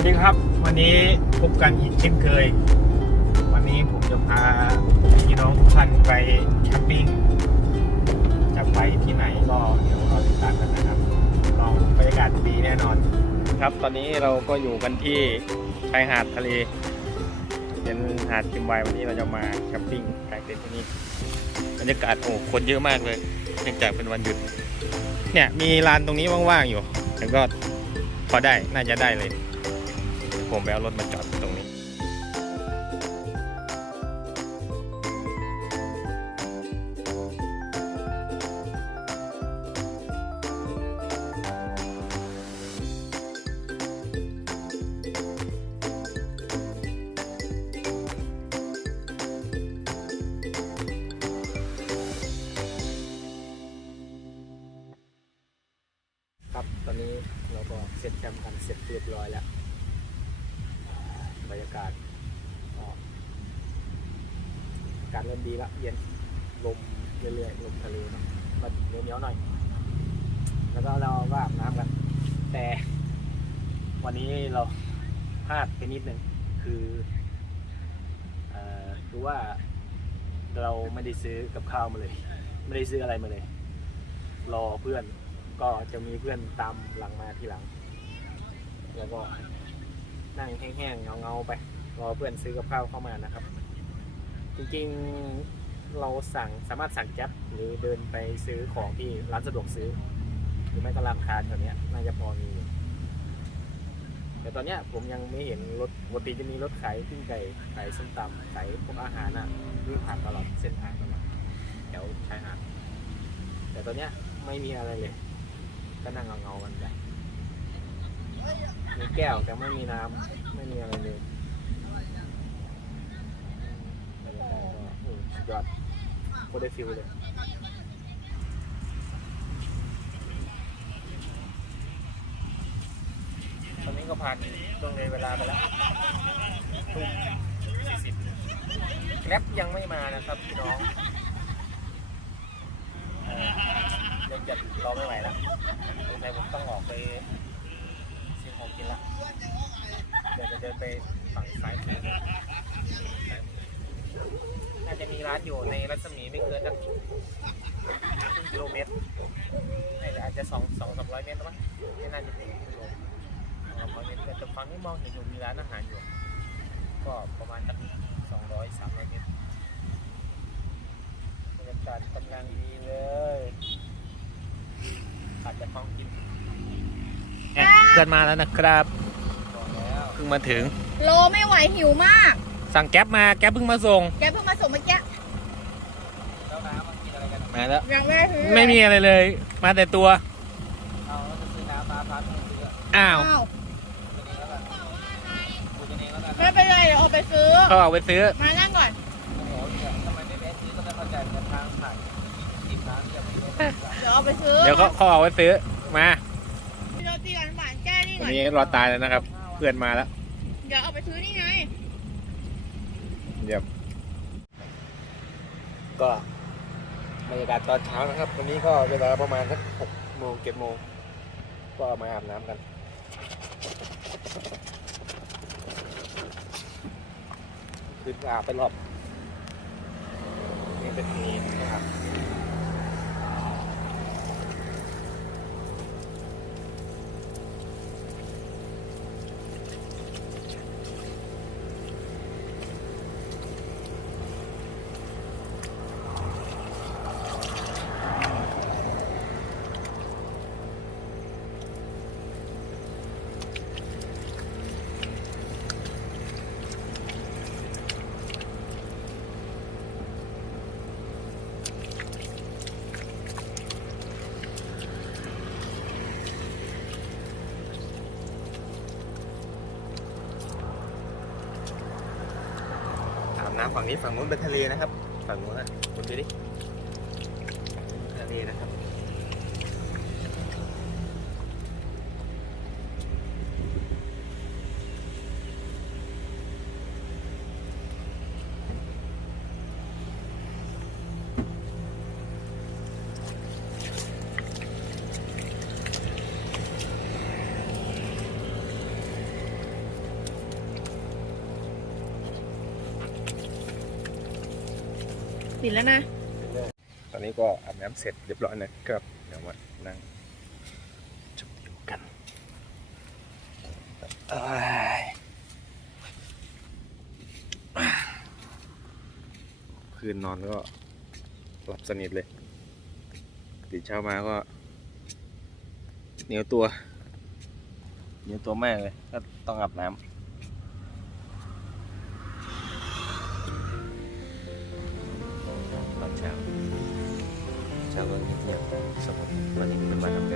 วัสดีครับ วันนี้พบกันอีกเช่นเคย วันนี้ผมจะพาพี่น้องทุกท่านไปแคมปิ้งจะไปที่ไหนก็เดี๋ยวราติดตามกันนะครับลองบรรยากาศดีแน่นอน ครับตอนนี้เราก็อยู่กันที่ชายหาดทะเลเป็นหาดคิมไววันนี้เราจะมาแคมปิ้งกางเต็นท์ที่นี่บรรยากาศโอ้คนเยอะมากเลยเนื่องจากเป็นวันหยุด เนี่ยมีลานตรงนี้ว่างๆอยู่แต่ก็พอได้น่าจะได้เลย ผมไปเอารถมาจอดตรงนี้ ครับ ตอนนี้เราก็เซตแคมป์กันเสร็จเรียบร้อยแล้ว บรรยากาศก็อากาศเริ่มดีล้วเย็นลมเรื่อยๆลมทะเลเนาะก็เหนียวๆหน่อย แล้วก็เราก็อาบน้ำกัน แต่วันนี้เราพลาดไปนิดหนึ่งคือคือว่าเราไม่ได้ซื้อกับข้าวมาเลย ไม่ได้ซื้ออะไรมาเลย รอเพื่อนก็จะมีเพื่อนตามหลังมาทีหลัง แล้วก็ นั่งแห้งๆเงาๆไปรอเพื่อนซื้อกับข้าวเข้ามานะครับ จริงๆเราสั่งสามารถสั่งแก๊ปหรือเดินไปซื้อของที่ร้านสะดวกซื้อ หรือไม่ก็ร้านค้าแถวนี้น่าจะพอมีแต่ตอนเนี้ยผมยังไม่เห็นรถปกติจะมีรถขายปิ้งไก่ขายส้มตำขายพวกอาหารอะวิ่งผ่านตลอดเส้นทางตลอดแถวชายหาดแต่ตอนเนี้ยไม่มีอะไรเลย ก็นั่งเงาๆกันไป มีแก้วแต่ไม่มีน้ำไม่มีอะไรเลยบรรยากาศก็โอ้สุดยอดโคตรได้ฟิลเลยตอนนี้ก็ผ่านช่วงเลยเวลาไปแล้วทุ่มสี่สิบแกร็บยังไม่มานะครับพี่น้องเอ่อยังจะรอไม่ไหวแล้วสงสัยผมต้องออกไป ซื้อของกินละ เดี๋ยวจะเดินไปฝั่งซ้ายมือน่าจะมีร้านอยู่ในรัศมีไม่เกินสักครึ่งกิโลเมตรไม่อาจจะสองสองสามร้อยเมตรแล้วมั้งไม่น่าจะถึงกิโลสองร้อยเมตรแต่ฝั่งนี้มองเห็นอยู่มีร้านอาหารอยู่ ก็ประมาณสักสองร้อยสามร้อยเมตรบรรยากาศกำลังดีเลยอาจจะของกิน เพื่อนมาแล้วนะครับเพิ่งมาถึง โลไม่ไหวหิวมาก สั่งแก๊ปมาแก๊ปเพิ่งมาส่งแกเพิ่งมาส่งเมื่อกี้แล้วน้ำมากินอะไรกันมาแล้วยังไม่ได้ซื้อไม่มีอะไรเลย มาแต่ตัวเอาแล้วจะซื้อน้ำมาพัดไม่ซื้ออ้าวอ้าวกินเองแล้วกันกูกินเองแล้วกันไม่เป็นไรเดี๋ยวเอาไปซื้อเขาเอาไปซื้อมานั่งก่อน โอ้โหเนี่ยทำไมไม่แวะซื้อก็ไม่เข้าใจเหมือนกันทางผ่านสิบร้านที่จะไปเลือกเดี๋ยวเอาไปซื้อเดี๋ยวเขาเขาเอาไปซื้อมา โรตีหวานๆแก้นี่ วัก่นอนนี้รอตายแล้วนะครับ เพื่อนมาแล้ว เดี๋ยวเอาไปซื้อนี่ไง เดี๋ยวก็บรรยากาศตอนเช้านะครับ วันนี้ก็เวลาประมาณสักหกโมงเจ็ดโมง ก็มาอาบน้ำกัน คืออาบไปรอบนี่เป็นนี้นะครับ น้ำฝั่งนี้ฝั่งนู้นเป็นทะเลนะครับ ฝั่งนู้นนะคุณดูดิทะเลนะครับ ปิดแล้วนะ ตอนนี้ก็อาบน้ำเสร็จเรียบร้อยนะครับ เดี๋ยวมานั่งชมวิวกันเอ้ยคืนนอนก็หลับสนิทเลยตื่นเช้ามาก็ เหนียวตัว เหนียวตัวแมากเลย ก็ต้องอาบน้ำ ตอนเช้าเช้าก็เงียบๆ